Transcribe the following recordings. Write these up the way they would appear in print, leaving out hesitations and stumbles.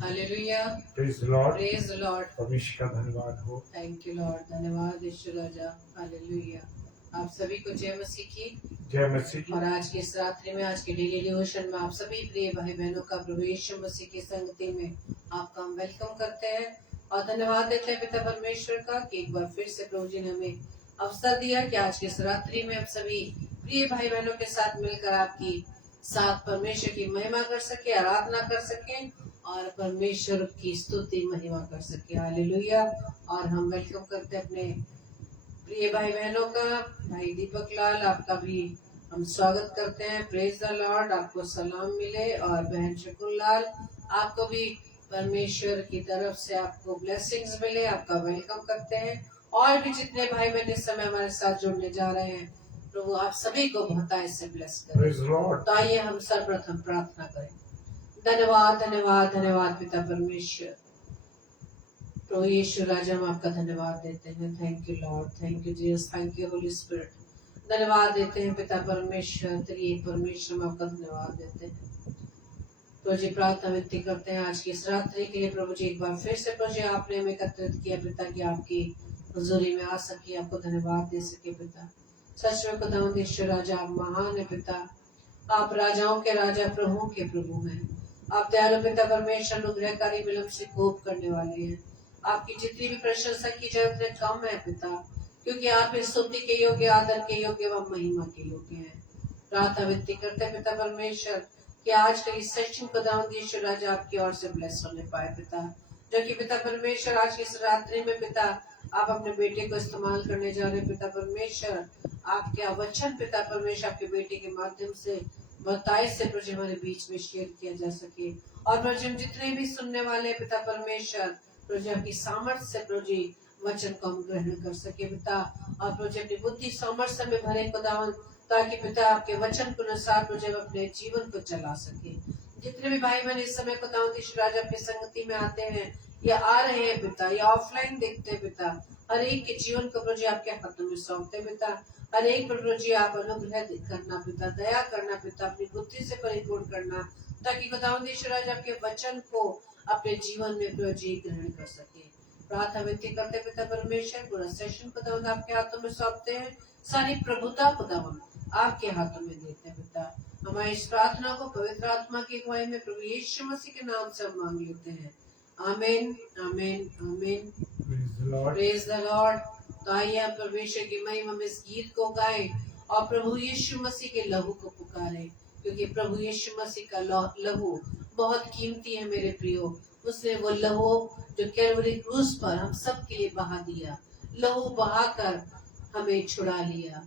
Hallelujah, praise the Lord, praise the Lord. परमेश्वर का धन्यवाद हो। थैंक यू लॉर्ड, धन्यवाद ईश्वर राजा। हालेलुया। आप सभी को जय मसीह की। जय मसीह की। और आज की इस रात्रि में, आज के डेली डिवोशन में आप सभी प्रिय भाई बहनों का प्रभु यीशु मसीह की संगति में आपका हम वेलकम करते हैं और धन्यवाद देते हैं पिता परमेश्वर का कि एक बार फिर से प्रभु जी ने हमें अवसर दिया कि आज की इस रात्रि में हम सभी प्रिय भाई बहनों के साथ मिलकर आपकी साथ परमेश्वर की महिमा कर सके, आराधना कर सके और परमेश्वर की स्तुति महिमा कर सके। हालेलुया। और हम वेलकम करते हैं अपने प्रिय भाई बहनों का। भाई दीपक लाल, आपका भी हम स्वागत करते हैं। प्रेज द लॉर्ड, आपको सलाम मिले। और बहन शकुन लाल, आपको भी परमेश्वर की तरफ से आपको ब्लेसिंग्स मिले, आपका वेलकम करते हैं। और भी जितने भाई बहन इस समय हमारे साथ जुड़ने जा रहे हैं, प्रभु आप सभी को बहुतायत से ब्लेस करें। तो आइए हम सर्वप्रथम प्रार्थना करें। धन्यवाद धन्यवाद धन्यवाद पिता परमेश्वर, प्रभु यीशु राजा, हम आपका धन्यवाद देते हैं। Thank you Lord, thank you Jesus, thank you Holi spirit. धन्यवाद देते हैं पिता परमेश्वर, तेरी परमेश्वर, हम आपका धन्यवाद देते हैं। प्रभु जी प्रार्थना विनती करते हैं आज की इस रात्रि के लिए। प्रभु जी एक बार फिर से प्रभु जी आपने हमें एकत्रित किया पिता की आपकी हुजूरी में आ सके, आपको धन्यवाद दे सके पिता। सच में खुदावंद ईश्वर राजा, आप महान है पिता। आप राजाओं के राजा, प्रभुओं के प्रभु हैं। आप दयालु पिता परमेश्वर, अनुग्रहकारी, विलंब से कोप करने वाले हैं। आपकी जितनी भी प्रशंसा की जाए उतने कम है पिता, क्योंकि आप इस स्तुति के योग्य, आदर के योग्य व महिमा के योग्य हैं। प्रार्थना विनती करते हैं पिता परमेश्वर कि आज का इस सेशन खुदावंद ईश्वर राजा आपकी ओर से ब्लेस होने पाए पिता। जो कि पिता परमेश्वर आज की इस रात्रि में पिता आप अपने बेटे को इस्तेमाल करने जा रहे पिता परमेश्वर। आपके वचन पिता परमेश्वर आपके बेटे के माध्यम से बताए से प्रभु हमारे बीच में शेयर किया जा सके। और प्रभु जितने भी सुनने वाले पिता परमेश्वर, प्रभु आपकी सामर्थ्य से प्रभु वचन को हम ग्रहण कर सके पिता। और प्रभु अपनी बुद्धि सामर्थ्य में भरे खुदावन, ताकि पिता आपके वचन के अनुसार प्रभु अपने जीवन को चला सके। जितने भी भाई बहन इस समय खुदावन ईश्वर राजा अपनी संगति में आते हैं या आ रहे हैं पिता, या ऑफलाइन देखते हैं पिता, हर एक के जीवन को प्रभु आपके हाथों में सौंपते हैं पिता। हर एक पर प्रभु आप अनुग्रह करना पिता, दया करना पिता, अपनी बुद्धि से परिपूर्ण करना, ताकि खुदावंद ईश्वर राजा आपके वचन को अपने जीवन में प्रभु ग्रहण कर सके। प्रार्थना विनती करते पिता परमेश्वर, पूरा सेशन खुदावंद आपके हाथों में सौंपते हैं। सारी प्रभुता खुदावंद आपके हाथों में देते हैं पिता। हमारी इस प्रार्थना को पवित्र आत्मा की अगुवाई में प्रभु यीशु मसीह के नाम से हम मांग लेते हैं। आमीन आमीन आमीन। Praise the Lord. तो आइए हम परमेश्वर की महिमा में इस गीत को गाएं और प्रभु यीशु मसीह के लहू को पुकारें, क्योंकि प्रभु यीशु मसीह का लहू बहुत कीमती है मेरे प्रियो। उसने वो लहू जो कैलवरी क्रूस पर हम सब के लिए बहा दिया, लहू बहाकर हमें छुड़ा लिया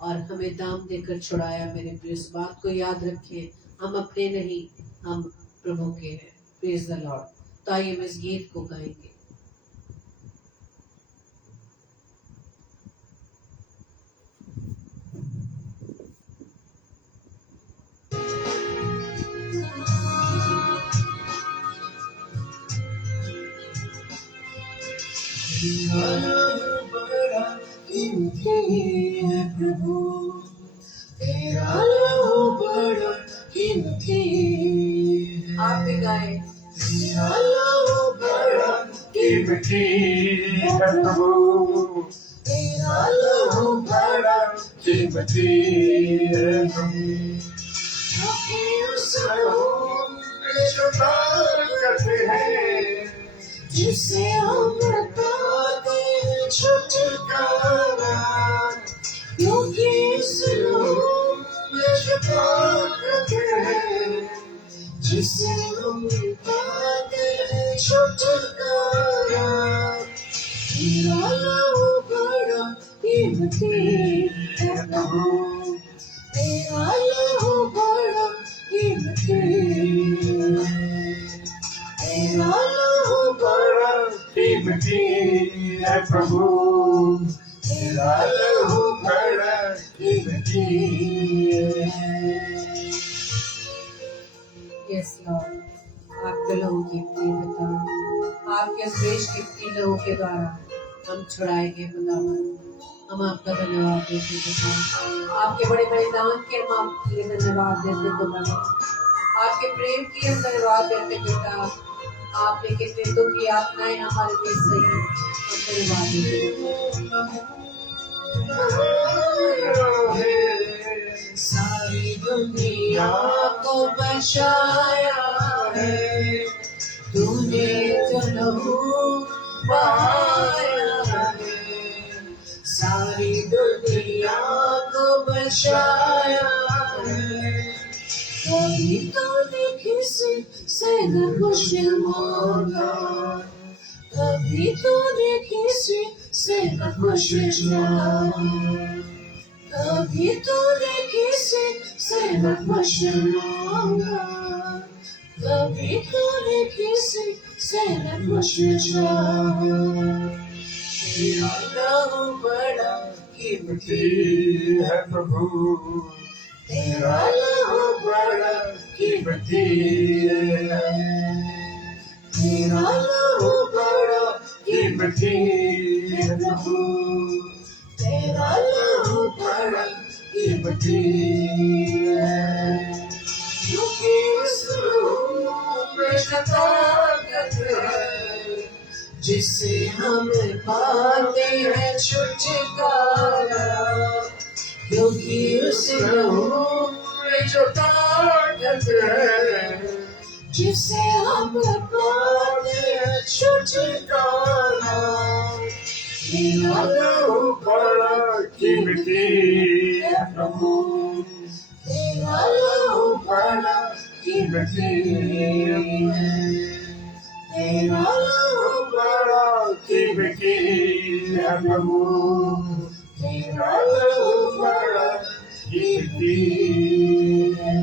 और हमें दाम देकर छुड़ाया मेरे प्रियो। इस बात को याद रखिए, हम अपने नहीं, हम प्रभु के हैं। Praise the Lord. तो आइए हम इस गीत को गाएंगे। बड़ा कीमती है प्रभु, तेरा लहू बड़ा कीमती है। आप भी गाएं। तेरा लहू बड़ा कीमती है प्रभु, तेरा लहू बड़ा कीमती है प्रभु। उस लहू में जो ताकत है, जिसे हम पाते छुटकारा, क्योंकि इस लहू में जो ताकत है, जिसे हम पाते छुटकारा। तेरा लहू बड़ा कीमती है प्रभु, तेरा लहू बड़ा कीमती है। तेरा लहू बड़ा कीमती है प्रभु, तेरा लहू बड़ा कीमती है। यस लॉर्ड, आपके लहू कीमती है पिता। आपके श्रेष्ठ कीमती लहू के द्वारा हम छुड़ाए गए खुदावन। हम आपका धन्यवाद देते पिता। आपके बड़े बड़े दान के हम आपके लिए धन्यवाद देते खुदावन। आपके प्रेम की हम धन्यवाद देते पिता। आपने कितने दुख यातनाएं हमारे लिए सही और धन्यवाद देते हैं। सारी दुनिया को बचाया है तूने जो लहू बहाया है सारी दुनिया को बचाया है कभी तूने किसी से न कुछ मांगा कभी तूने किसी से न कुछ मांगा कभी तूने किसी से न कुछ मांगा कभी तूने किसी से न कुछ मांगा तेरा लहू बड़ा कीमती है प्रभु तेरा लहू बड़ा कीमती है तेरा लहू बड़ा कीमती है प्रभु तेरा लहू बड़ा कीमती है क्योंकि उस लहू में ताकत है जिससे हम पाते हैं छुटकारा क्योंकि उस लहू में जो ताकत है जिससे हम पाते हैं छुटकारा तेरा लहू बड़ा कीमती है प्रभु तेरा लहू बड़ा कीमती है तेरा लहू बड़ा कीमती है प्रभु तेरा लहू बड़ा कीमती है।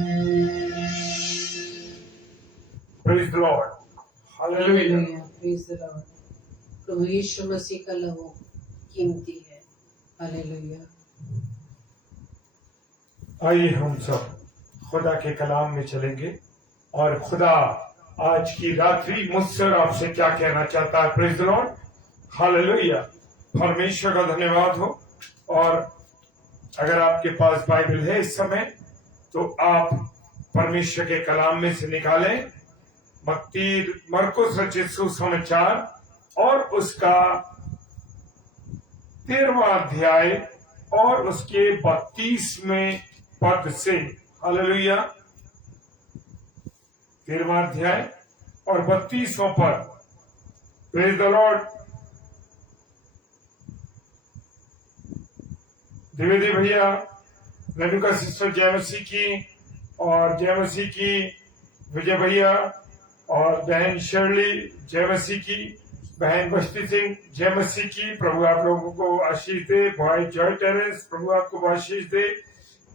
Praise the Lord. Hallelujah. Praise the Lord. प्रभु यीशु मसीह का लहू कीमती है। हालेलुया। आइए हम सब खुदा के कलाम में चलेंगे और खुदा आज की रात्रि मुझसे और आपसे क्या कहना चाहता है। Praise the Lord. हालेलुया। परमेश्वर का धन्यवाद हो। और अगर आपके पास बाइबल है इस समय तो आप परमेश्वर के कलाम में से निकालें मरकुस रचित सुसमाचार और उसका 13वां अध्याय और उसके 32वें पद से। हालेलुया। 13वां अध्याय और 32वां पद। Praise the Lord. द्विवेदी भैया, रेणुका सिस्टर जय मसीह की और जय मसीह की विजय भैया और बहन शर्ली जय मसीह की, बहन बस्ती सिंह जय मसीह की। प्रभु आप लोगों को आशीष दे। भाई जॉय टेरेंस प्रभु आपको आशीष दे।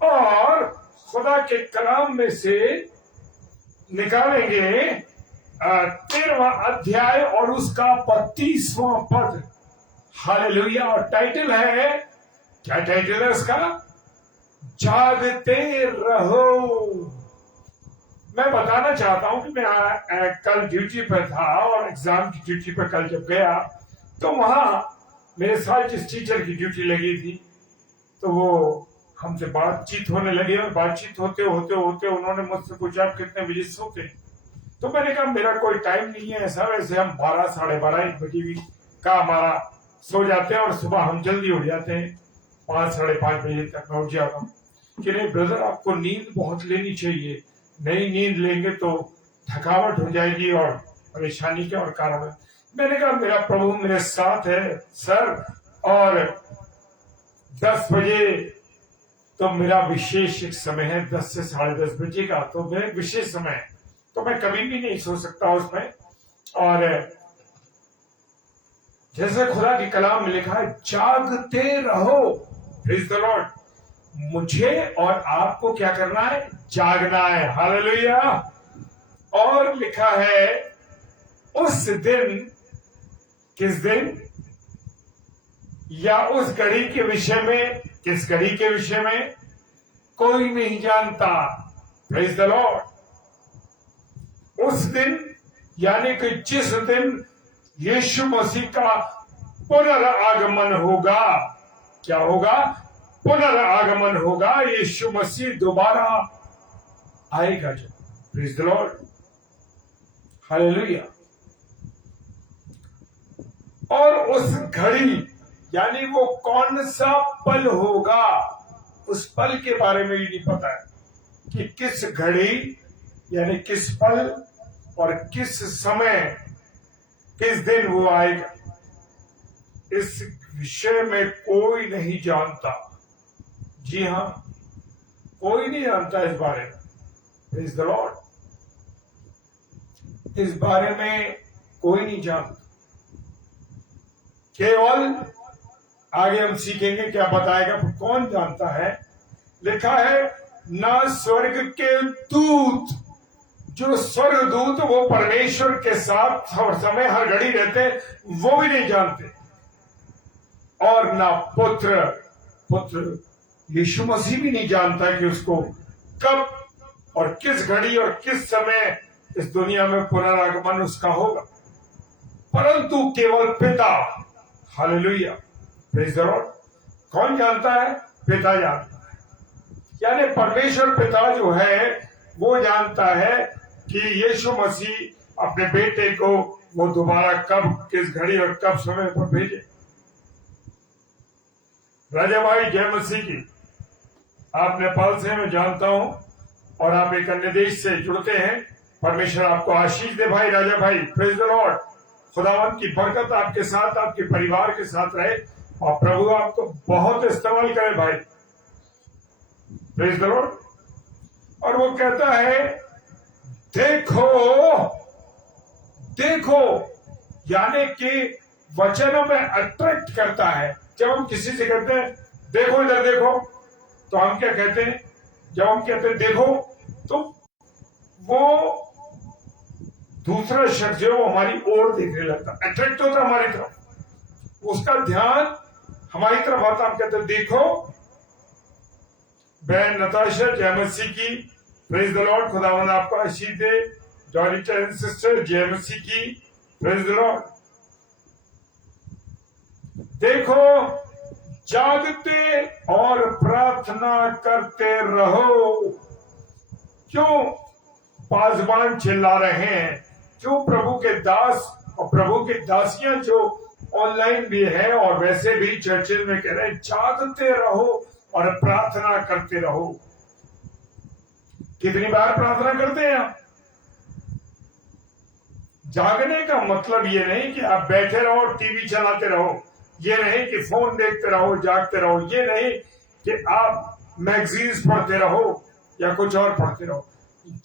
और खुदा के कलाम में से निकालेंगे 13वां अध्याय और उसका 32वां पद। हालेलुया। और टाइटल है, क्या टाइटल है उसका? जागते रहो। मैं बताना चाहता हूं कि मैं कल ड्यूटी पर था और एग्जाम की ड्यूटी पर कल जब गया तो वहां मेरे साथ जिस टीचर की ड्यूटी लगी थी तो वो हमसे बातचीत होने लगी और बातचीत होते होते होते उन्होंने मुझसे पूछा आप कितने बजे सोते? तो मैंने कहा मेरा कोई टाइम नहीं है ऐसा, वैसे हम 12, साढ़े 12, 1 बजे भी का हमारा सो जाते हैं और सुबह हम जल्दी उठ जाते हैं 5, साढ़े 5 बजे तक मैं उठ जाता हूँ। कि नहीं ब्रदर आपको नींद बहुत लेनी चाहिए, नहीं नींद लेंगे तो थकावट हो जाएगी और परेशानी के और कारण है। मैंने कहा मेरा प्रभु मेरे साथ है सर, और 10 बजे तो मेरा विशेष एक समय है, 10 से साढ़े 10 बजे का तो मेरा विशेष समय है, तो मैं कभी भी नहीं सो सकता उसमें। और जैसे खुदा की कलाम में लिखा है जागते रहो। Praise the Lord. मुझे और आपको क्या करना है? जागना है। हालेलुया। और लिखा है उस दिन, किस दिन या उस घड़ी के विषय में, किस घड़ी के विषय में कोई नहीं जानता। Praise the Lord. उस दिन यानी कि जिस दिन यीशु मसीह का पुनरागमन होगा। क्या होगा? पुनरागमन होगा। यीशु मसीह दोबारा आएगा जब। Praise the Lord. हालेलुया। और उस घड़ी यानी वो कौन सा पल होगा, उस पल के बारे में ही नहीं पता है कि किस घड़ी यानी किस पल और किस समय किस दिन वो आएगा। इस विषय में कोई नहीं जानता। जी हां, कोई नहीं जानता इस बारे में। Praise the Lord. इस बारे में कोई नहीं जानता। केवल आगे हम सीखेंगे क्या बताएगा, कौन जानता है। लिखा है ना स्वर्ग के दूत, जो स्वर्ग दूत वो परमेश्वर के साथ हर समय हर घड़ी रहते हैं, वो भी नहीं जानते। और ना पुत्र यीशु मसीह भी नहीं जानता कि उसको कब और किस घड़ी और किस समय इस दुनिया में पुनरागमन उसका होगा, परंतु केवल पिता। Hallelujah, praise the Lord. कौन जानता है? पिता जानता है। यानी परमेश्वर पिता जो है वो जानता है कि यीशु मसीह अपने बेटे को वो दोबारा कब, किस घड़ी और कब समय पर भेजे। राजा भाई जय मसीह की। आप नेपाल से, मैं जानता हूं, और आप एक अन्य देश से जुड़ते हैं। परमेश्वर आपको आशीष दे भाई राजा भाई। Praise the Lord. खुदावंत की बरकत आपके साथ, आपके परिवार के साथ रहे और प्रभु आपको बहुत इस्तेमाल करे भाई। Praise the Lord. और वो कहता है देखो, यानी कि वचनों में अट्रैक्ट करता है। जब हम किसी से कहते हैं देखो इधर देखो, तो हम क्या कहते हैं? जब हम कहते हैं देखो, तो वो दूसरा शख्स जो हमारी ओर देखने लगता, अट्रैक्ट होता हमारी तरफ, उसका ध्यान हमारी तरफ आता। हम कहते हैं देखो। बहन नताशा जय मसीह की। Praise the Lord. खुदावंद आपको आशीष दे। जॉनिटा एंड सिस्टर जय मसीह की। Praise the Lord. देखो, जागते और प्रार्थना करते रहो। क्यों पासबान चिल्ला रहे हैं? क्यों प्रभु के दास और प्रभु की दासियां जो ऑनलाइन भी है और वैसे भी चर्चेज में कह रहे हैं जागते रहो और प्रार्थना करते रहो। कितनी बार प्रार्थना करते हैं आप? जागने का मतलब ये नहीं कि आप बैठे रहो और टीवी चलाते रहो, ये नहीं कि फोन देखते रहो जागते रहो, ये नहीं कि आप मैगजीन्स पढ़ते रहो या कुछ और पढ़ते रहो।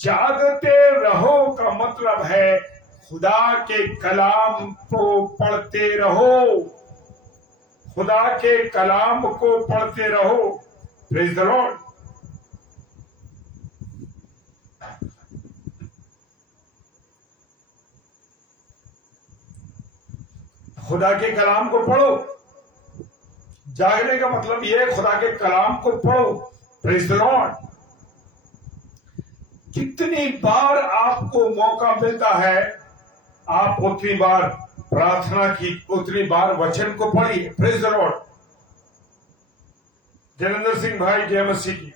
जागते रहो का मतलब है खुदा के कलाम को पढ़ते रहो, खुदा के कलाम को पढ़ते रहो। Praise the Lord. खुदा के कलाम को पढ़ो। जागने का मतलब यह है खुदा के कलाम को पढ़ो। Praise the Lord. कितनी बार आपको मौका मिलता है, आप उतनी बार प्रार्थना की, उतनी बार वचन को पढ़िए। Praise the Lord. Janendra Singh भाई जय मसीह की।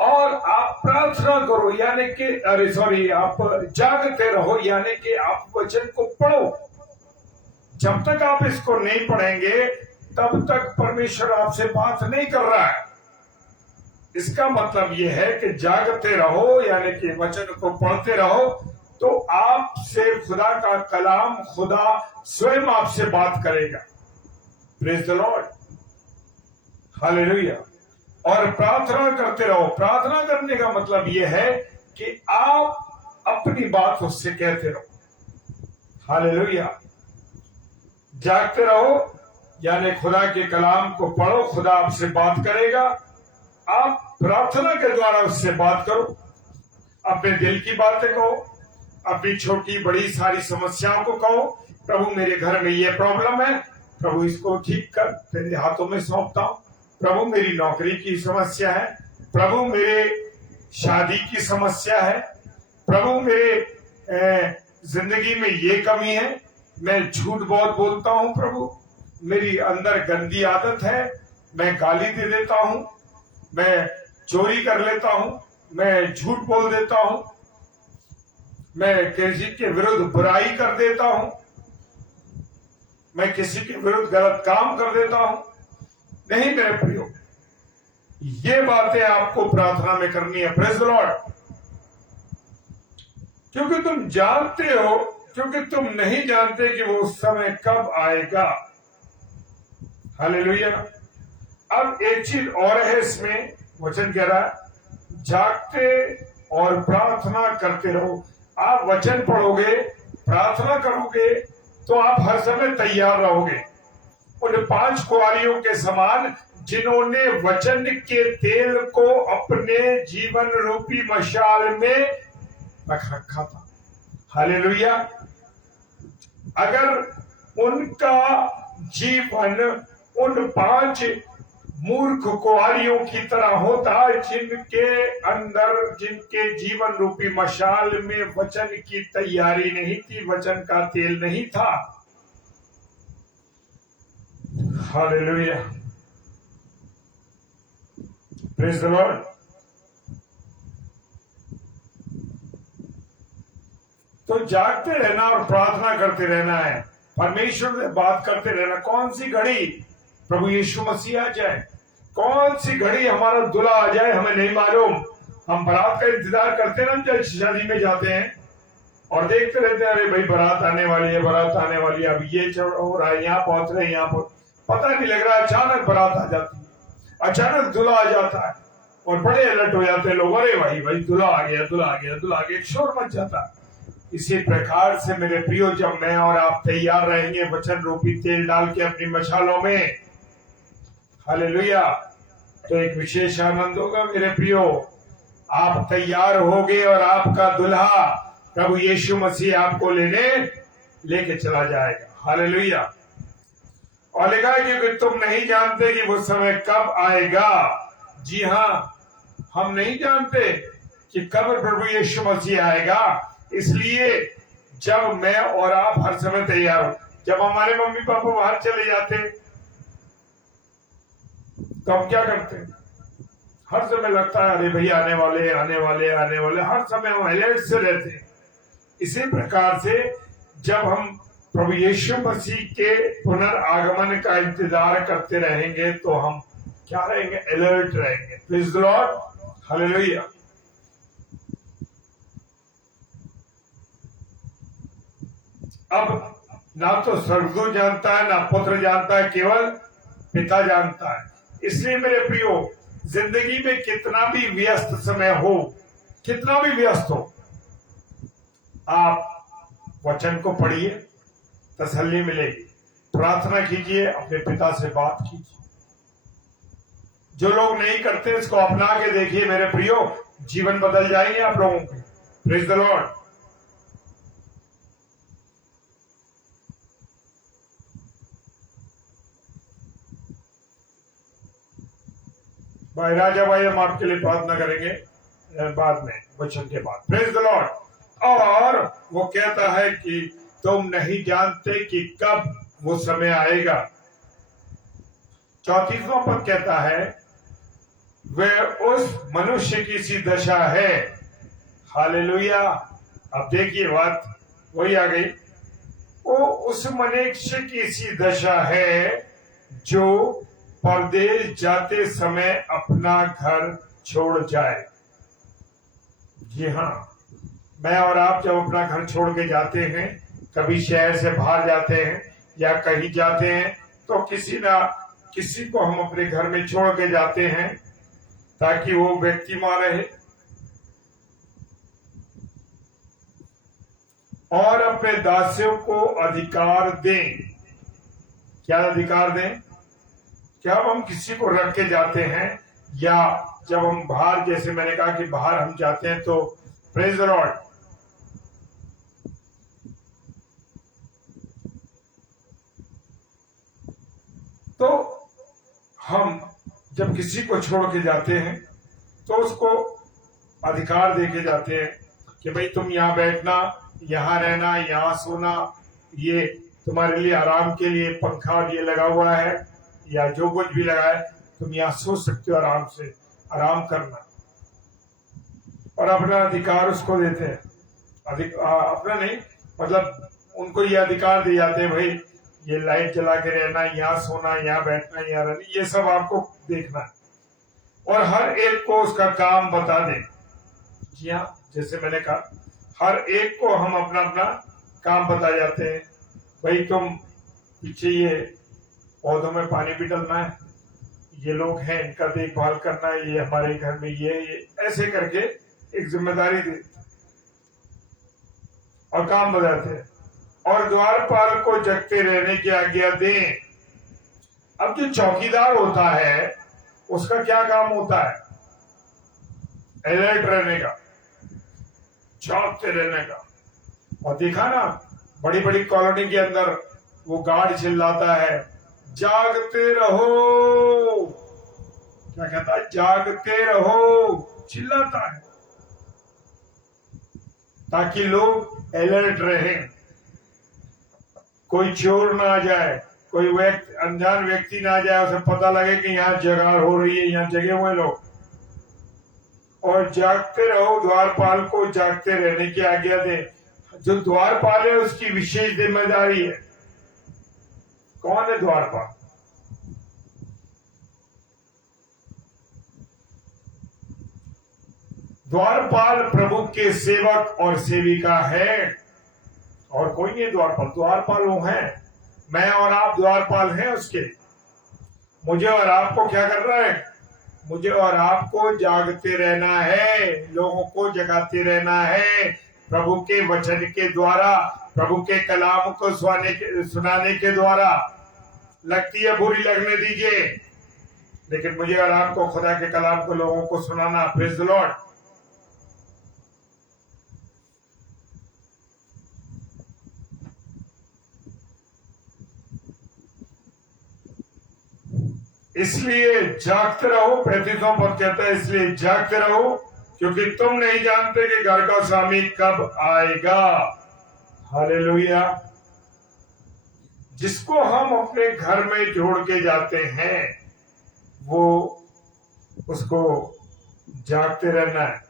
और आप प्रार्थना करो, यानी कि आप जागते रहो, यानी कि आप वचन को पढ़ो। जब तक आप इसको नहीं पढ़ेंगे तब तक परमेश्वर आपसे बात नहीं कर रहा है। इसका मतलब यह है कि जागते रहो, यानी कि वचन को पढ़ते रहो, तो आपसे खुदा का कलाम, खुदा स्वयं आपसे बात करेगा। Praise the Lord. हालेलुया। और प्रार्थना करते रहो। प्रार्थना करने का मतलब यह है कि आप अपनी बात उससे कहते रहो। हालेलुया। जागते रहो यानी खुदा के कलाम को पढ़ो, खुदा आपसे बात करेगा। आप प्रार्थना के द्वारा उससे बात करो, अपने दिल की बातें कहो, अपनी छोटी बड़ी सारी समस्याओं को कहो। प्रभु मेरे घर में ये प्रॉब्लम है, प्रभु इसको ठीक कर, तेरे हाथों में सौंपता हूं। प्रभु मेरी नौकरी की समस्या है, प्रभु मेरे शादी की समस्या है, प्रभु मेरे जिंदगी में ये कमी है, मैं झूठ बहुत बोलता हूं, प्रभु मेरी अंदर गंदी आदत है, मैं गाली दे देता हूं, मैं चोरी कर लेता हूं, मैं झूठ बोल देता हूं, मैं किसी के विरुद्ध बुराई कर देता हूं। मैं किसी के विरुद्ध गलत काम कर देता हूं? नहीं मेरे प्रियो, ये बातें आपको प्रार्थना में करनी है। Praise the Lord. क्योंकि तुम जानते हो, क्योंकि तुम नहीं जानते कि वो समय कब आएगा। हालेलुया। अब एक चीज और है इसमें, वचन कह रहा है जागते और प्रार्थना करते रहो। आप वचन पढ़ोगे, प्रार्थना करोगे, तो आप हर समय तैयार रहोगे। उन 5 कुंवारियों के समान जिन्होंने वचन के तेल को अपने जीवन रूपी मशाल में रख रखा था। हालेलुया। अगर उनका जीवन उन 5 मूर्ख कुंवारियों की तरह होता, जिनके अंदर, जिनके जीवन रूपी मशाल में वचन की तैयारी नहीं थी, वचन का तेल नहीं था। हालेलुया। Praise the Lord. तो जागते रहना और प्रार्थना करते रहना है, परमेश्वर से बात करते रहना। कौन सी घड़ी प्रभु यीशु मसीह आ जाए, कौन सी घड़ी हमारा दूल्हा आ जाए, हमें नहीं मालूम। हम बारात का इंतजार करते ना, जब शादी में जाते हैं और देखते रहते हैं, अरे भाई बारात आने वाली है, बारात आने वाली है, अब ये हो रहा है, यहाँ पहुंच रहे हैं, यहाँ पर पता नहीं लग रहा, अचानक बारात आ जाती है, अचानक दूल्हा आ जाता है और बड़े अलर्ट हो जाते हैं लोग, अरे भाई दूल्हा आ गया, दूल्हा आ गया, दूल्हा आ गया, शोर मच जाता है। इसी प्रकार से मेरे प्रियो, जब मैं और आप तैयार रहेंगे वचन रूपी तेल डाल के अपनी मशालों में, हालेलुया, तो एक विशेष आनंद होगा मेरे प्रियो। आप तैयार होगे और आपका दुल्हा प्रभु यीशु मसीह आपको लेके चला जाएगा। हालेलुया। और लिखा है कि तुम नहीं जानते कि वो समय कब आएगा। जी हाँ, हम नहीं जानते कि कब प्रभु यीशु मसीह आएगा। इसलिए जब मैं और आप हर समय तैयार हो। जब हमारे मम्मी पापा बाहर चले जाते तो हम क्या करते? हर समय लगता है अरे भैया आने वाले आने वाले आने वाले, हर समय हम अलर्ट से रहते हैं। इसी प्रकार से जब हम प्रभु यीशु मसीह के पुनर्आगमन का इंतजार करते रहेंगे तो हम क्या रहेंगे? अलर्ट रहेंगे। Praise the Lord. हालेलुया। अब ना तो स्वर्गदूत जानता है, ना पुत्र जानता है, केवल पिता जानता है। इसलिए मेरे प्रियो, जिंदगी में कितना भी व्यस्त समय हो, कितना भी व्यस्त हो, आप वचन को पढ़िए, तसल्ली मिलेगी। प्रार्थना कीजिए, अपने पिता से बात कीजिए। जो लोग नहीं करते इसको अपना के देखिए मेरे प्रियो, जीवन बदल जाएंगे आप लोगों के। Praise the Lord. भाई राजा भाई, हम आपके लिए प्रार्थना करेंगे बाद में, वचन के बाद। Praise the Lord. और वो कहता है कि तुम नहीं जानते कि कब वो समय आएगा। 34वां पद कहता है वह उस मनुष्य की सी दशा है। हालेलुया। अब देखिए बात वही आ गई। वो उस मनुष्य की सी दशा है जो परदेश जाते समय अपना घर छोड़ जाए। जी हाँ, मैं और आप जब अपना घर छोड़ के जाते हैं, कभी शहर से बाहर जाते हैं या कहीं जाते हैं, तो किसी ना किसी को हम अपने घर में छोड़ के जाते हैं ताकि वो व्यक्ति वहां रहे और अपने दासियों को अधिकार दें। क्या अधिकार दें? क्या हम किसी को रख के जाते हैं, या जब हम बाहर, जैसे मैंने कहा कि बाहर हम जाते हैं तो प्रेज द लॉर्ड, तो हम जब किसी को छोड़ के जाते हैं तो उसको अधिकार दे के जाते हैं कि भाई तुम यहाँ बैठना, यहाँ रहना, यहाँ सोना, ये तुम्हारे लिए आराम के लिए पंखा ये लगा हुआ है या जो कुछ भी लगा है, तुम यहाँ सो सकते हो, आराम से आराम करना। और अपना अधिकार उसको देते हैं। अपना नहीं, मतलब उनको ये अधिकार दिए जाते हैं, भाई ये लाइट जला के रहना, यहाँ सोना, यहाँ बैठना, यहाँ रहना, ये सब आपको देखना है और हर एक को उसका काम बता दे। जी हाँ, जैसे मैंने कहा हर एक को हम अपना अपना काम बता जाते हैं। भाई तुम पीछे ये पौधों में पानी भी डालना है, ये लोग हैं इनका देखभाल करना है, ये हमारे घर में ये ऐसे करके एक जिम्मेदारी दे और काम बताते हैं और द्वारपाल को जगते रहने की आज्ञा दें। अब जो चौकीदार होता है उसका क्या काम होता है? अलर्ट रहने का, चौकते रहने का। और देखा ना बड़ी बड़ी कॉलोनी के अंदर वो गार्ड चिल्लाता है जागते रहो, क्या कहता है? जागते रहो, चिल्लाता है ताकि लोग अलर्ट रहें, कोई चोर ना आ जाए, कोई अनजान व्यक्ति ना आ जाए, उसे पता लगे कि यहाँ जगार हो रही है, यहाँ जगे हुए लोग। और जागते रहो, द्वारपाल को जागते रहने की आज्ञा दे। जो द्वारपाल है उसकी विशेष जिम्मेदारी है। कौन है द्वारपाल? द्वारपाल प्रभु के सेवक और सेविका है और कोई नहीं। द्वारपाल द्वारपाल वो है, मैं और आप द्वारपाल हैं उसके। मुझे और आपको क्या करना है? मुझे और आपको जागते रहना है, लोगों को जगाते रहना है प्रभु के वचन के द्वारा, प्रभु के कलाम को सुनाने के द्वारा। लगती है बुरी, लगने दीजिए, लेकिन मुझे और आपको खुदा के कलाम को लोगों को सुनाना। Praise the Lord. इसलिए जागते रहो, 35वां पद कहता है इसलिए जागते रहो क्योंकि तुम नहीं जानते कि घर का स्वामी कब आएगा। हालेलुया। जिसको हम अपने घर में जोड़ के जाते हैं वो उसको जागते रहना है।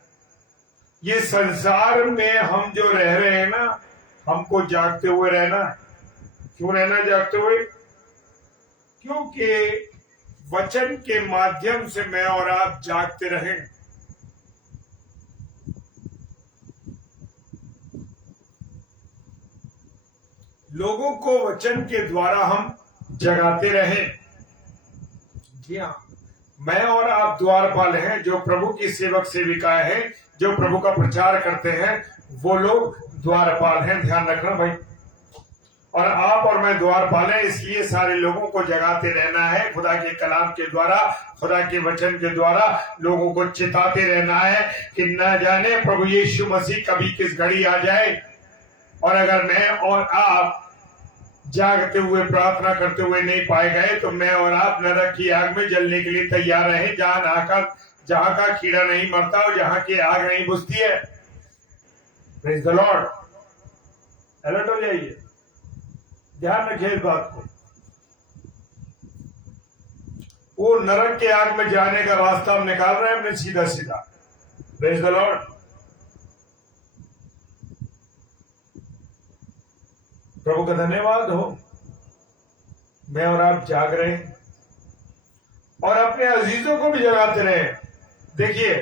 ये संसार में हम जो रह रहे हैं ना, हमको जागते हुए रहना है। क्यों रहना जागते हुए? क्योंकि वचन के माध्यम से मैं और आप जागते रहें। लोगों को वचन के द्वारा हम जगाते रहें। जी हाँ, मैं और आप द्वारपाल हैं, जो प्रभु की सेवक सेविका है, जो प्रभु का प्रचार करते हैं, वो लोग द्वारपाल हैं। ध्यान रखना भाई। और आप और मैं द्वारपाल हैं, इसलिए सारे लोगों को जगाते रहना है खुदा के कलाम के द्वारा, खुदा के वचन के द्वारा लोगों को चिताते रहना है कि न जाने प्रभु यीशु मसीह कभी किस घड़ी आ जाए। और अगर मैं और आप जागते हुए प्रार्थना करते हुए नहीं पाए गए तो मैं और आप नरक की आग में जलने के लिए तैयार रहे, जहां का कीड़ा नहीं मरता और जहां की आग नहीं बुझती है। Praise the Lord. अलर्ट हो जाइए, ध्यान रखिए इस बात को। वो नरक के आग में जाने का रास्ता हम निकाल रहे हैं अपने सीधा सीधा। Praise the Lord. प्रभु का धन्यवाद हो, मैं और आप जाग रहे हैं और अपने अजीजों को भी जगाते रहे। देखिए,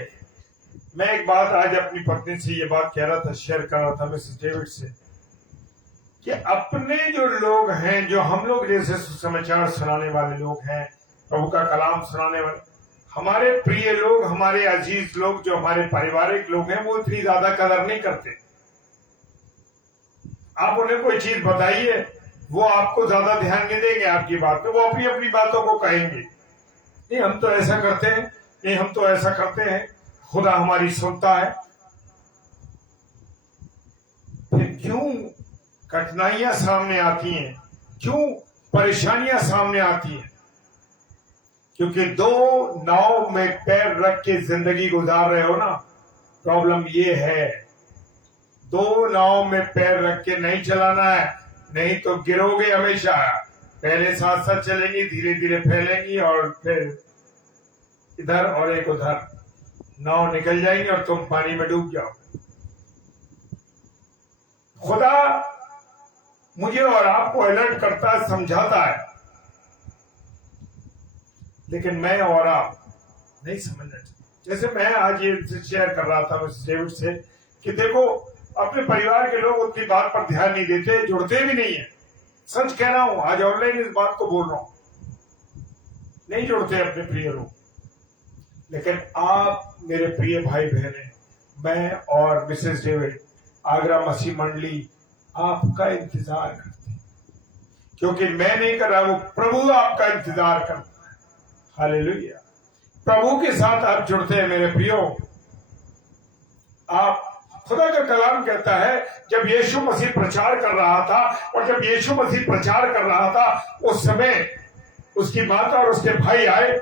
मैं एक बात आज अपनी पत्नी से ये बात कह रहा था, शेयर कर रहा था मिसेस डेविड से, कि अपने जो लोग हैं, जो हम लोग जैसे सुसमाचार सुनाने वाले लोग हैं, प्रभु का कलाम सुनाने वाले, हमारे प्रिय लोग, हमारे अजीज लोग, जो हमारे पारिवारिक लोग हैं, वो इतनी ज्यादा कदर नहीं करते। आप उन्हें कोई चीज बताइए, वो आपको ज्यादा ध्यान नहीं देंगे आपकी बात पे, वो अपनी अपनी बातों को कहेंगे। नहीं हम तो ऐसा करते हैं, नहीं हम तो ऐसा करते हैं, खुदा हमारी सुनता है। फिर क्यों कठिनाइयां सामने आती हैं, क्यों परेशानियां सामने आती हैं? क्योंकि दो नाव में पैर रख के जिंदगी गुजार रहे हो ना। प्रॉब्लम ये है, दो नाव में पैर रख के नहीं चलाना है, नहीं तो गिरोगे हमेशा। पहले साथ साथ चलेंगी, धीरे धीरे फैलेंगी और फिर इधर और एक उधर, नाव निकल जाएंगी और तुम पानी में डूब जाओ। खुदा मुझे और आपको अलर्ट करता है, समझाता है, लेकिन मैं और आप नहीं समझना चाहिए। जैसे मैं आज ये शेयर कर रहा था मिस्टर डेविड से कि देखो, अपने परिवार के लोग उतनी बात पर ध्यान नहीं देते, जुड़ते भी नहीं है। सच कह रहा हूं, आज ऑनलाइन इस बात को बोल रहा हूं, नहीं जुड़ते अपने प्रिय लोग। लेकिन आप मेरे प्रिय भाई बहने, मैं और मिसेस डेविड, आगरा मसीह मंडली आपका इंतजार करते हैं, क्योंकि मैं नहीं कर रहा, वो प्रभु आपका इंतजार करता है। हालेलुया। प्रभु के साथ आप जुड़ते हैं मेरे प्रियो। आप, खुदा का कलाम कहता है, जब यीशु मसीह प्रचार कर रहा था, और जब यीशु मसीह प्रचार कर रहा था, उस समय उसकी माता और उसके भाई आए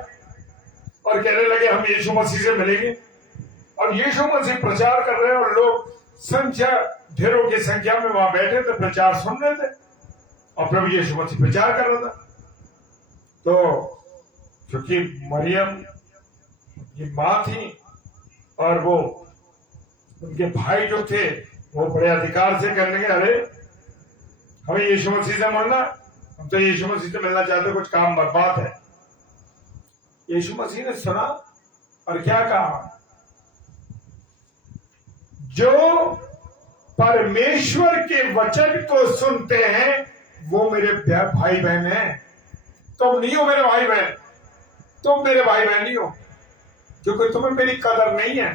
और कहने लगे हम यीशु मसीह से मिलेंगे। और यीशु मसीह प्रचार कर रहे हैं और लोग संख्या, ढेरों की संख्या में वहां बैठे थे, प्रचार सुन रहे थे, और प्रभु यीशु मसीह प्रचार कर रहा था। तो क्योंकि मरियम की मां थी और वो उनके भाई जो थे वो बड़े अधिकार से करने के, अरे हमें यीशु मसीह से मिलना, हम तो यीशु मसीह से मिलना चाहते, कुछ काम बर्बाद है। यीशु मसीह ने सुना और क्या कहा, जो परमेश्वर के वचन को सुनते हैं वो मेरे भाई बहन हैं। तुम नहीं हो मेरे भाई बहन, तुम मेरे भाई बहन नहीं हो, क्योंकि तुम्हें मेरी कदर नहीं है।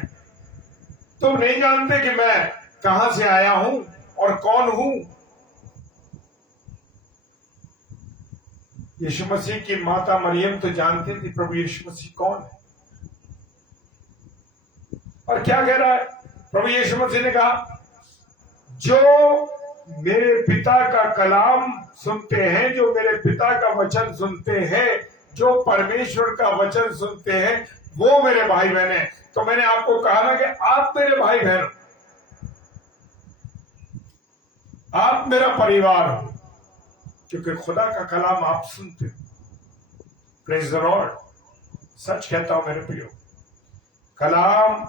तुम नहीं जानते कि मैं कहां से आया हूं और कौन हूं। यीशु मसीह की माता मरियम तो जानती थी प्रभु यीशु मसीह कौन है। और क्या कह रहा है प्रभु यीशु मसीह ने कहा, जो मेरे पिता का कलाम सुनते हैं, जो मेरे पिता का वचन सुनते हैं, जो परमेश्वर का वचन सुनते हैं, वो मेरे भाई बहन हैं। तो मैंने आपको कहा ना कि आप मेरे भाई बहन, आप मेरा परिवार हो, क्योंकि खुदा का कलाम आप सुनते हो। Praise the Lord. सच कहता हूं मेरे प्रियो, कलाम,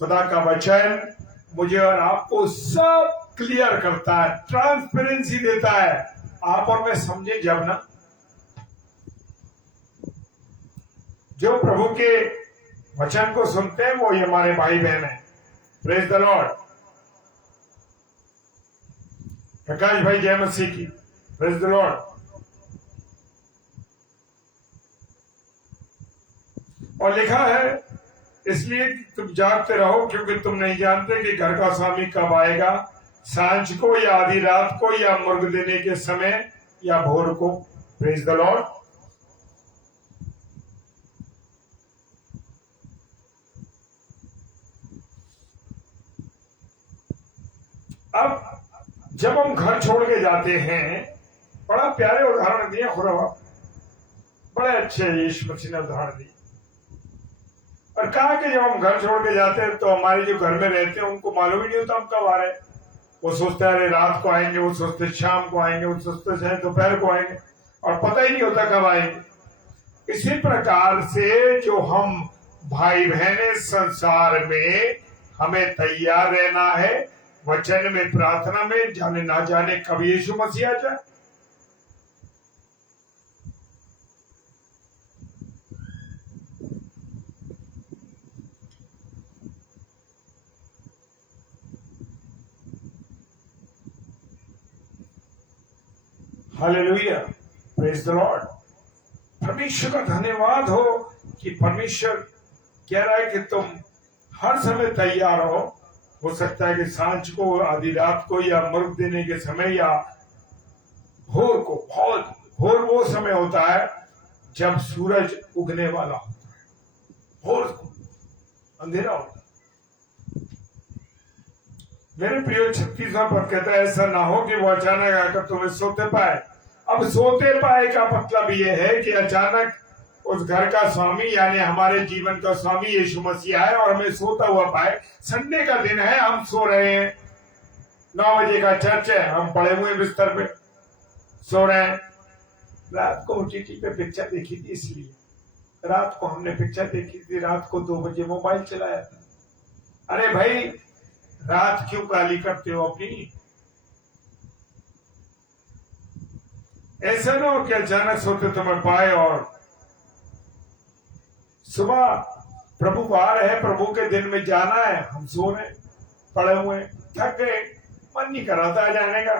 खुदा का वचन मुझे और आपको सब क्लियर करता है, ट्रांसपेरेंसी देता है। आप और मैं समझे जब ना, जो प्रभु के वचन को सुनते हैं वो ही हमारे भाई बहन हैं। Praise the Lord. प्रकाश भाई जय मसीह की। Praise the Lord. और लिखा है, इसलिए तुम जागते रहो, क्योंकि तुम नहीं जानते कि घर का स्वामी कब आएगा, सांझ को या आधी रात को या मुर्ग देने के समय या भोर को। Praise the Lord. अब जब हम घर छोड़ के जाते हैं, बड़ा प्यारे उदाहरण दिए खुदा, बड़े अच्छे यीशु मसीह ने उदाहरण दिए और कहा कि जब हम घर छोड़ के जाते हैं तो हमारे जो घर में रहते हैं उनको मालूम ही नहीं होता हम कब आ रहे हैं। वो सोचते हैं अरे रात को आएंगे, वो सोचते शाम को आएंगे, वो सोचते हैं दोपहर को आएंगे, और पता ही नहीं होता कब आएंगे। इसी प्रकार से जो हम भाई बहने संसार में, हमें तैयार रहना है, वचन में, प्रार्थना में, जाने ना जाने कब यीशु मसीह आ जाए। हालेलुया। Praise the Lord. परमेश्वर का धन्यवाद हो कि परमेश्वर कह रहा है कि तुम हर समय तैयार हो सकता है कि सांझ को, आधी रात को, या मुर्ग देने के समय, या भोर को। बहुत भोर वो समय होता है जब सूरज उगने वाला होता है, भोर को अंधेरा होता है। मेरे प्रिय 36वां पद कहता है, ऐसा ना हो कि वो अचानक आकर तुम्हें सोते पाए। अब सोते पाए का मतलब ये है कि अचानक उस घर का स्वामी, यानी हमारे जीवन का स्वामी यीशु मसीह आए और हमें सोता हुआ पाए। संडे का दिन है, हम सो रहे हैं, 9 बजे का चर्च है, हम पड़े हुए बिस्तर पे सो रहे हैं। रात को OTT पे पिक्चर देखी थी, इसलिए रात को हमने पिक्चर देखी थी, रात को 2 बजे मोबाइल चलाया था। अरे भाई, रात क्यों गाली करते हो अपनी? ऐसा ना हो कि अचानक सोते तुम्हें पाए और सुबह प्रभु बाहर है, प्रभु के दिन में जाना है, हम सो रहे पड़े हुए थक गए, मन नहीं कर रहा था जाने का।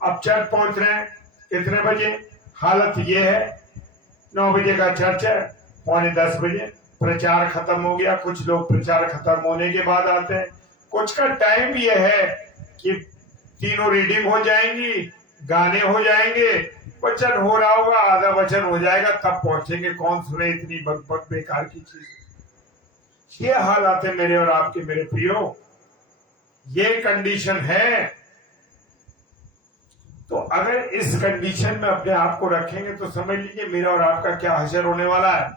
अब चर्च पहुंच रहे हैं कितने बजे, हालत ये है 9 बजे का चर्च है, 9:45 बजे प्रचार खत्म हो गया। कुछ लोग प्रचार खत्म होने के बाद आते हैं, कुछ का टाइम ये है कि तीनों रीडिंग हो जाएंगी, गाने हो जाएंगे, वचन हो रहा होगा, आधा वचन हो जाएगा, तब पहुंचेंगे। कौन सुने इतनी बकबक बेकार की चीज। ये हालात है मेरे और आपके मेरे प्रियो, ये कंडीशन है। तो अगर इस कंडीशन में अपने आप को रखेंगे तो समझ लीजिए मेरा और आपका क्या हशर होने वाला है।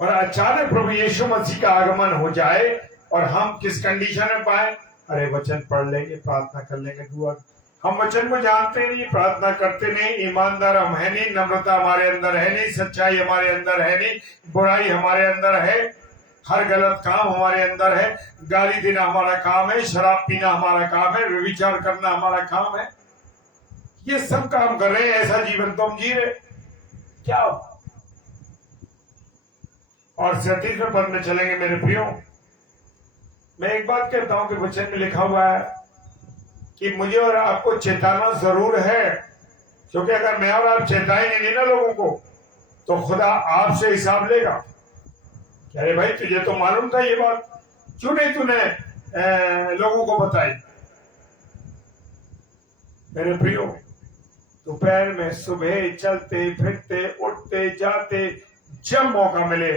और अचानक प्रभु यीशु मसीह का आगमन हो जाए और हम किस कंडीशन में पाए, अरे वचन पढ़ लेंगे, प्रार्थना कर लेंगे, दुआ, हम वचन को जानते नहीं, प्रार्थना करते नहीं, ईमानदार हम है नहीं, नम्रता हमारे अंदर है नहीं, सच्चाई हमारे अंदर है नहीं, बुराई हमारे अंदर है, हर गलत काम हमारे अंदर है, गाली देना हमारा काम है, शराब पीना हमारा काम है, व्यभिचार करना हमारा काम है, ये सब काम कर रहे हैं। ऐसा जीवन तो हम जी रहे क्या हो? और 37वें पद में चलेंगे मेरे प्रियो। मैं एक बात कहता हूं कि वचन में लिखा हुआ है कि मुझे और आपको चेताना जरूर है, क्योंकि अगर मैं और आप चेताएंगे नहीं ना लोगों को तो खुदा आपसे हिसाब लेगा। अरे भाई तुझे तो मालूम था ये बात, क्यों नहीं तूने लोगों को बताई? मेरे प्रियो, दोपहर में सुबह चलते फिरते उठते जाते जब मौका मिले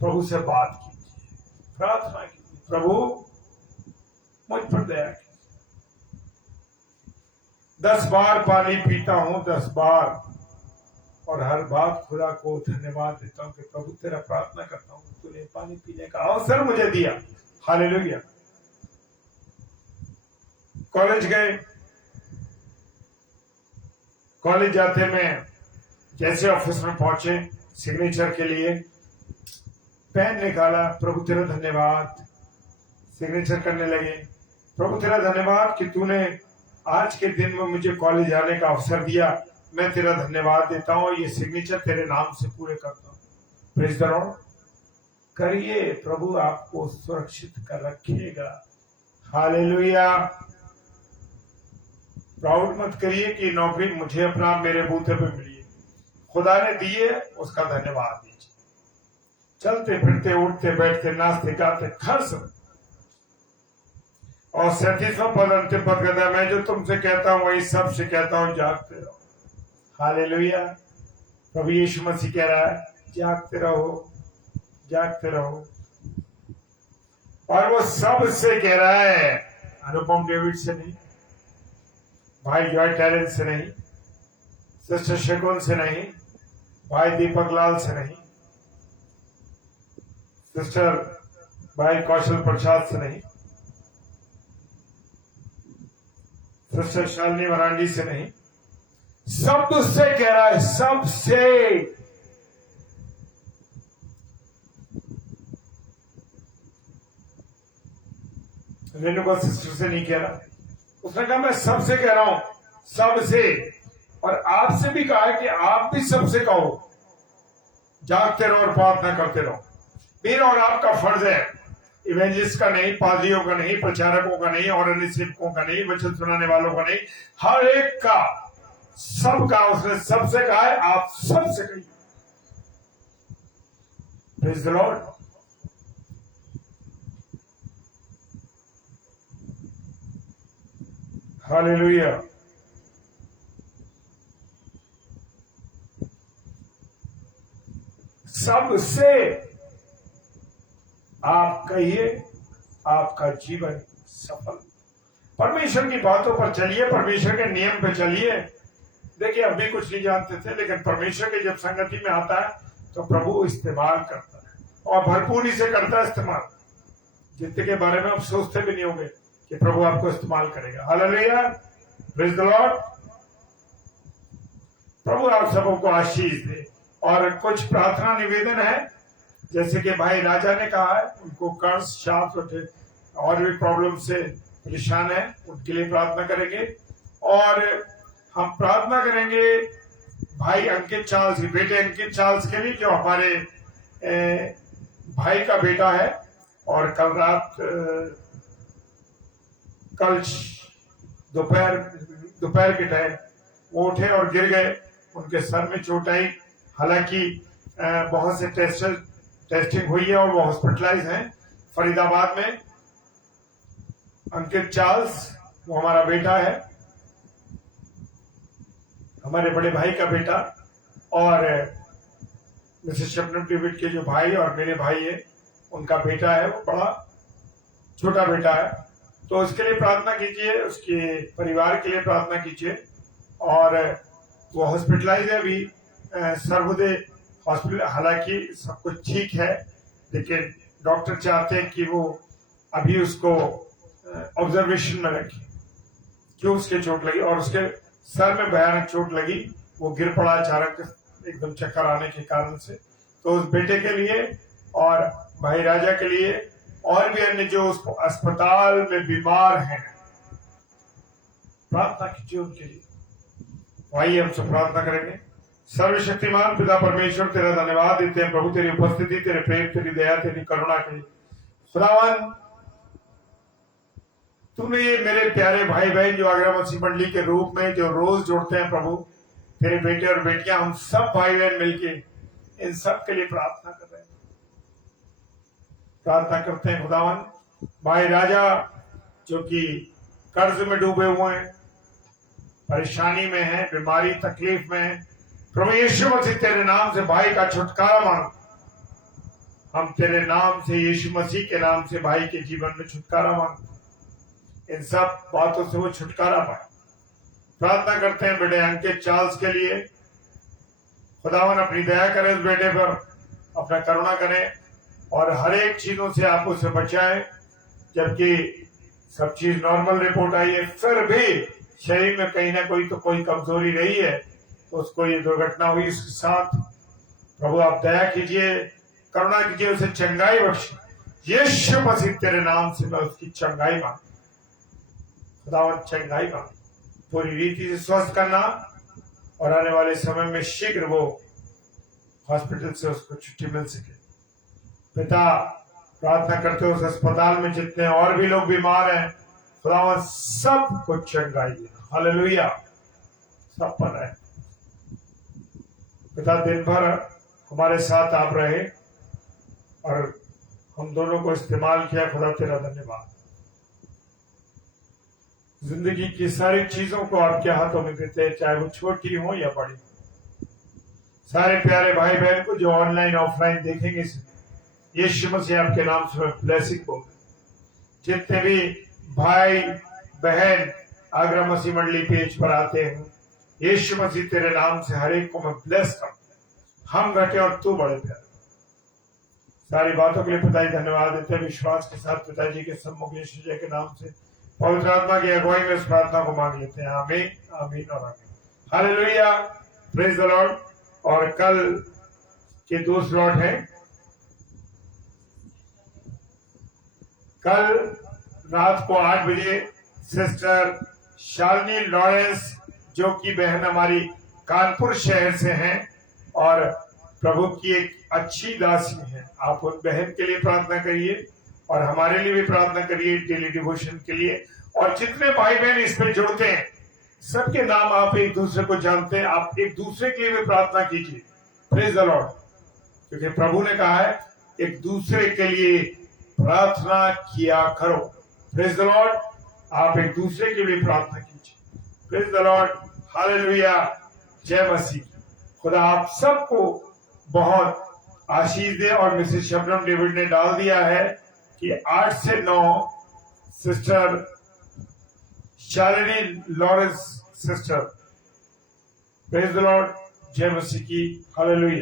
प्रभु से बात कीजिए, प्रार्थना कीजिए, प्रभु मुझ पर दया कीजिए। 10 बार पानी पीता हूं, 10 बार, और हर बात खुदा को धन्यवाद देता हूं कि प्रभु तेरा प्रार्थना करता हूं, तूने पानी पीने का अवसर मुझे दिया। हालेलुया। कॉलेज गए, कॉलेज जाते में जैसे ऑफिस में पहुंचे सिग्नेचर के लिए, पेन निकाला, प्रभु तेरा धन्यवाद, सिग्नेचर करने लगे। प्रभु तेरा धन्यवाद कि तूने आज के दिन में मुझे कॉलेज जाने का अवसर दिया, मैं तेरा धन्यवाद देता हूं, ये सिग्नेचर तेरे नाम से पूरे करता हूं। Praise the Lord. करिए, प्रभु आपको सुरक्षित कर रखेगा। हालेलुया। प्राउड मत करिए कि नौकरी मुझे अपना मेरे बूते पे मिली है, खुदा ने दी है, उसका धन्यवाद दीजिए। चलते फिरते उठते बैठते नाचते गाते हर समय। और 37वां पद अंतिम पद कहता है, मैं जो तुमसे कहता हूं वही सबसे कहता हूं, जागते रहो। हालेलुया। प्रभु यीशु मसीह कह रहा है जागते रहो, जागते रहो। और वो सबसे कह रहा है, अनुपम डेविड से नहीं, भाई जॉय टैलेंट से नहीं, सिस्टर शकुन से नहीं, भाई दीपक लाल से नहीं, सिस्टर भाई कौशल प्रसाद से नहीं, सिस्टर शालिनी मरांडी से नहीं, सबसे कह रहा है, सबसे। रेणुका सिस्टर से नहीं कह रहा, उसने कहा मैं सबसे कह रहा हूं, सबसे। और आपसे भी कहा है कि आप भी सबसे कहो, जागते रहो और प्रार्थना करते रहो। मेरा और आपका फर्ज है, इवेंजलिस्ट का नहीं, पादरियों का नहीं, प्रचारकों का नहीं, और अन्य सेवकों का नहीं, वचन सुनाने वालों का नहीं, हर एक का, सबका। उसने सबसे कहा है, आप सबसे कहिए। Praise the Lord. हालेलुया। सबसे आप कहिए, आपका जीवन सफल। परमेश्वर की बातों पर चलिए, परमेश्वर के नियम पे चलिए। देखिए अब भी कुछ नहीं जानते थे, लेकिन परमेश्वर के जब संगति में आता है तो प्रभु इस्तेमाल करता है, और भरपूरी से करता है इस्तेमाल, जितने के बारे में आप सोचते भी नहीं होंगे कि प्रभु आपको इस्तेमाल करेगा। हालेलुया। Praise the Lord. प्रभु आप सबको आशीष दे। और कुछ प्रार्थना निवेदन है, जैसे कि भाई राजा ने कहा है, उनको कर्ज शाप और भी प्रॉब्लम से परेशान है, उनके लिए प्रार्थना करेंगे। और हम प्रार्थना करेंगे भाई अंकित चार्ल्स के बेटे अंकित चार्ल्स के लिए, जो हमारे भाई का बेटा है और कल रात कल दोपहर के टाइम वो उठे और गिर गए, उनके सर में चोट आई। हालांकि बहुत से टेस्टिंग हुई है और वो हॉस्पिटलाइज हैं फरीदाबाद में। अंकित चार्ल्स वो हमारा बेटा है, हमारे बड़े भाई का बेटा, और मिसेस शबनम डेविड के जो भाई और मेरे भाई है उनका बेटा है, वो बड़ा छोटा बेटा है। तो उसके लिए प्रार्थना कीजिए, उसके परिवार के लिए प्रार्थना कीजिए। और वो हॉस्पिटलाइज है अभी सर्वोदय हॉस्पिटल। हालांकि सब कुछ ठीक है, लेकिन डॉक्टर चाहते हैं कि वो अभी उसको ऑब्जर्वेशन में रखें, क्यों उसके चोट लगी और उसके सर में भयानक चोट लगी। वो गिर पड़ा अचानक एकदम चक्कर आने के कारण से। तो उस बेटे के लिए और भाई राजा के लिए और भी अन्य जो उस अस्पताल में बीमार हैं, प्रार्थना कीजिए उनके लिए। आइए हम सब प्रार्थना करेंगे। सर्वशक्तिमान पिता परमेश्वर, तेरा धन्यवाद देते हैं प्रभु, तेरी उपस्थिति, तेरे प्रेम, तेरी दया, तेरी करुणा के लिए। खुदावन, तूने ये मेरे प्यारे भाई बहन जो आगरा मसीह मंडली के रूप में जो रोज जोड़ते हैं प्रभु, तेरे बेटे और बेटियां, हम सब भाई बहन मिलके इन सब के लिए प्रार्थना कर रहे हैं। प्रार्थना करते हैं खुदावन, भाई राजा जो कि कर्ज में डूबे हुए हैं, परेशानी में है, बीमारी तकलीफ में है, प्रभु यीशु मसीह तेरे नाम से भाई का छुटकारा मांग। हम तेरे नाम से, यीशु मसीह के नाम से भाई के जीवन में छुटकारा मांग, इन सब बातों से वो छुटकारा पाए। प्रार्थना करते हैं बेटे अंकित चार्ल्स के लिए। खुदावन अपनी दया करें उस बेटे पर, अपना करुणा करें और हर एक चीजों से आप उसे बचाएं। जबकि सब चीज नॉर्मल रिपोर्ट आई है, फिर भी शरीर में कहीं ना कोई कमजोरी रही है, तो उसको ये दुर्घटना हुई उसके साथ। प्रभु आप दया कीजिए, करुणा कीजिए, उसे चंगाई बख्शिए। यीशु मसीह तेरे नाम से मैं उसकी चंगाई मांग, खुदावन चंगाई मांग, पूरी रीति से स्वस्थ करना और आने वाले समय में शीघ्र वो हॉस्पिटल से उसको छुट्टी मिल सके। पिता प्रार्थना करते हो उस अस्पताल में जितने और भी लोग बीमार हैं, खुदावन सबको चंगाई, हालेलुया, सब पर है। पिता दिन भर हमारे साथ आप रहे और हम दोनों को इस्तेमाल किया, खुदा तेरा धन्यवाद। जिंदगी की सारी चीजों को आपके हाथों में देते हैं, चाहे वो छोटी हो या बड़ी। सारे प्यारे भाई बहन को जो ऑनलाइन ऑफलाइन देखेंगे, यीशु मसीह आपके नाम से मैं ब्लेसिंग बोल। जितने भी भाई बहन आगरा मसीह मंडली पेज पर आते हैं, यीशु मसीह तेरे नाम से हर एक को मैं ब्लेस कर, हम घटे और तू बड़े प्यारे। सारी बातों के लिए पिताजी धन्यवाद देते हैं। विश्वास के साथ पिताजी के सम्मुख यीशु जी के नाम से पवित्र आत्मा की अगुवाई में इस प्रार्थना को मांग लेते हैं। आमीन, आमीन और आमीन। Hallelujah, praise the Lord. और कल के 2 स्लॉट हैं। कल रात को 8 बजे सिस्टर शालिनी लॉरेंस, जो कि बहन हमारी कानपुर शहर से हैं और प्रभु की एक अच्छी दासी है, आप उन बहन के लिए प्रार्थना करिए और हमारे लिए भी प्रार्थना करिए डेली डिवोशन के लिए। और जितने भाई बहन इसमें जुड़ते हैं, सबके नाम आप एक दूसरे को जानते हैं, आप एक दूसरे के लिए भी प्रार्थना कीजिए। प्रेज द लॉर्ड, क्योंकि प्रभु ने कहा है एक दूसरे के लिए प्रार्थना किया करो। प्रेज द लॉर्ड, आप एक दूसरे के लिए प्रार्थना कीजिए। प्रेज द लॉर्ड, हालेलुया, जय मसीह। खुदा आप सबको बहुत आशीष दे। और मिसेस शबनम डेविड ने डाल दिया है कि 8 से 9 sister Shalini Lawrence sister. Praise the Lord, जय मसीह की, हालेलुया।